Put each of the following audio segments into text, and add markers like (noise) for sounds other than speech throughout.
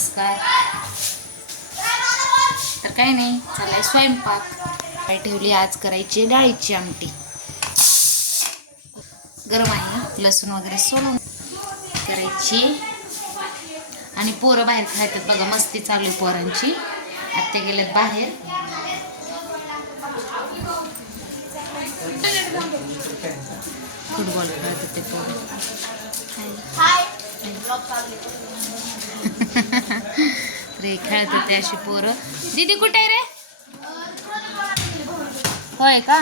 नमस्कार तर काही नाही चालाय स्वयंपाक. काय ठेवली आज? करायची डाळीची आमटी. गरम आहे ना? लसूण वगैरे सोलून करायची. आणि पोरं बाहेर खायतात बघा मस्ती चालू आहे पोरांची. आत्या गेल्यात बाहेर. फुटबॉल खेळतात ते पोरं. (laughs) रे खेळत होते अशी पोरं. दीदी कुठे आहे रे? होय का?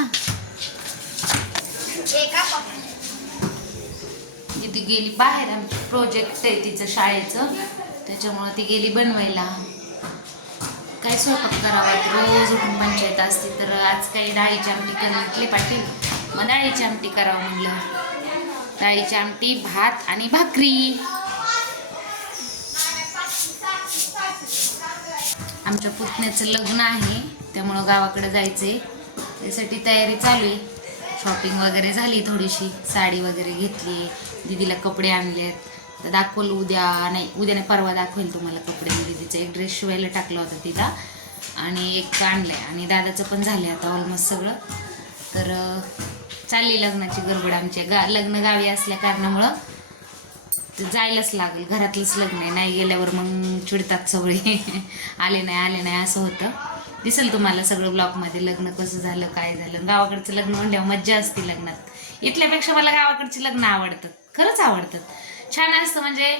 दीदी गेली बाहेर. आमची प्रोजेक्ट आहे तिचं शाळेचं. त्याच्यामुळं ती गेली बनवायला. काय स्वयंपाक करावा? रोज उठून पंचायत असते तर आज काही डाळीची आमटी करण्यातले पाटील. मग डाळीची आमटी करावं म्हणलं. डाळीची आमटी भात आणि भाकरी. आमच्या पुतण्याचं लग्न आहे त्यामुळं गावाकडे जायचंय. त्यासाठी तयारी चालू आहे. शॉपिंग वगैरे झाली थोडीशी साडी वगैरे घेतली दीदीला कपडे आणलेत. तर दाखवलं उद्या नाही उद्या नाही परवा दाखवेल तुम्हाला कपडे. मी एक ड्रेस शिवायला टाकला होता तिला. आणि एक आणलाय. आणि दादाचं पण झालं आता ऑलमोस्ट सगळं. तर चालली लग्नाची गडबड आमच्या गा लग्न गावी असल्या कारणामुळं जायलाच लागेल. घरातलंच लग्न आहे. नाही गेल्यावर मग चिडतात सगळे. (laughs) आले नाही आले नाही असं होतं. दिसेल तुम्हाला सगळं ब्लॉकमध्ये लग्न कसं झालं काय झालं. गावाकडचं लग्न म्हणल्यावर मज्जा असते लग्नात. इथल्यापेक्षा मला गावाकडची लग्न आवडतात. खरंच आवडतात. छान असतं म्हणजे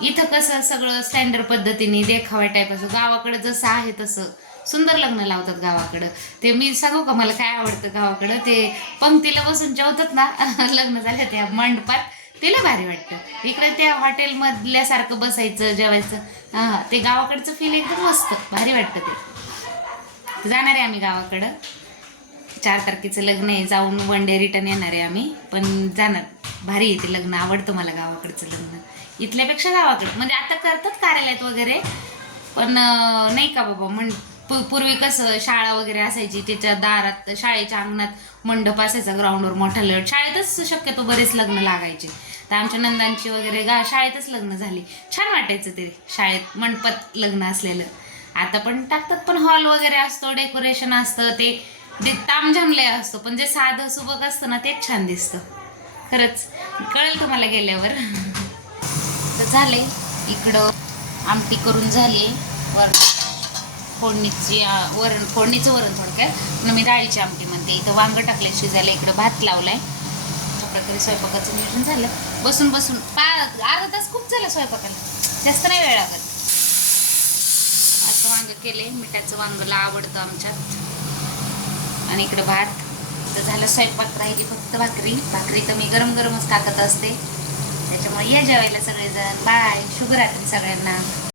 इथं कसं सगळं स्टँडर्ड पद्धतीने देखावा टाईप असं. गावाकडं जसं आहे तसं. सुंदर लग्न लावतात गावाकडं. ते मी सांगू का मला काय आवडतं गावाकडं? ते पंक्तीला बसून जेवतात ना (laughs) लग्न झालं त्या मंडपात तिला भारी वाटतं. इकडे त्या हॉटेलमधल्यासारखं बसायचं जेवायचं. हा ते गावाकडचं फील एकदम मस्त भारी वाटतं ते. जाणार आहे आम्ही गावाकडं. चार तारखेचं लग्न आहे जाऊन वन डे रिटर्न येणार आहे आम्ही. पण जाणार. भारी आहे ते लग्न आवडतं मला गावाकडचं लग्न. इथल्यापेक्षा गावाकडं. म्हणजे आता करतात कार्यालयात वगैरे पण नाही का बाबा म्हण पूर्वी कसं शाळा वगैरे असायची त्याच्या दारात शाळेच्या अंगणात मंडप असायचा ग्राउंडवर मोठा लढ शाळेतच शक्यतो बरेच लग्न लागायचे. तर आमच्या नंदांची वगैरे गा शाळेतच लग्न झाली. छान वाटायचं ते शाळेत मंडपात लग्न असलेलं. आता पण टाकतात पण हॉल वगैरे असतो डेकोरेशन असतं ते ते तामझामले असतो पण जे साधं सुबक असतं ना तेच छान दिसतं. खरंच कळेल तुम्हाला गेल्यावर. (laughs) तर झाले इकडं आमटी करून झाली वर फोडणीची वरण फोडणीचं वरण थोडक्यात. म्हणून मी डाळीची आमटी म्हणते. इथं वांगं टाकले शिजायला इकडं भात लावलाय. अशा प्रकारे स्वयंपाकाचं नियोजन झालं. बसून बसून पा अर्धा तास खूप झालं स्वयंपाकाला. जास्त नाही वेळ लागत. असं वांगं केले मिठाचं वांगला आवडतं आमच्यात. आणि इकडे भात. तर झालं स्वयंपाक. राहिली फक्त भाकरी. भाकरी तर मी गरम गरमच टाकत असते. त्याच्यामुळे या जेवायला सगळेजण. बाय. शुभरात्री सगळ्यांना.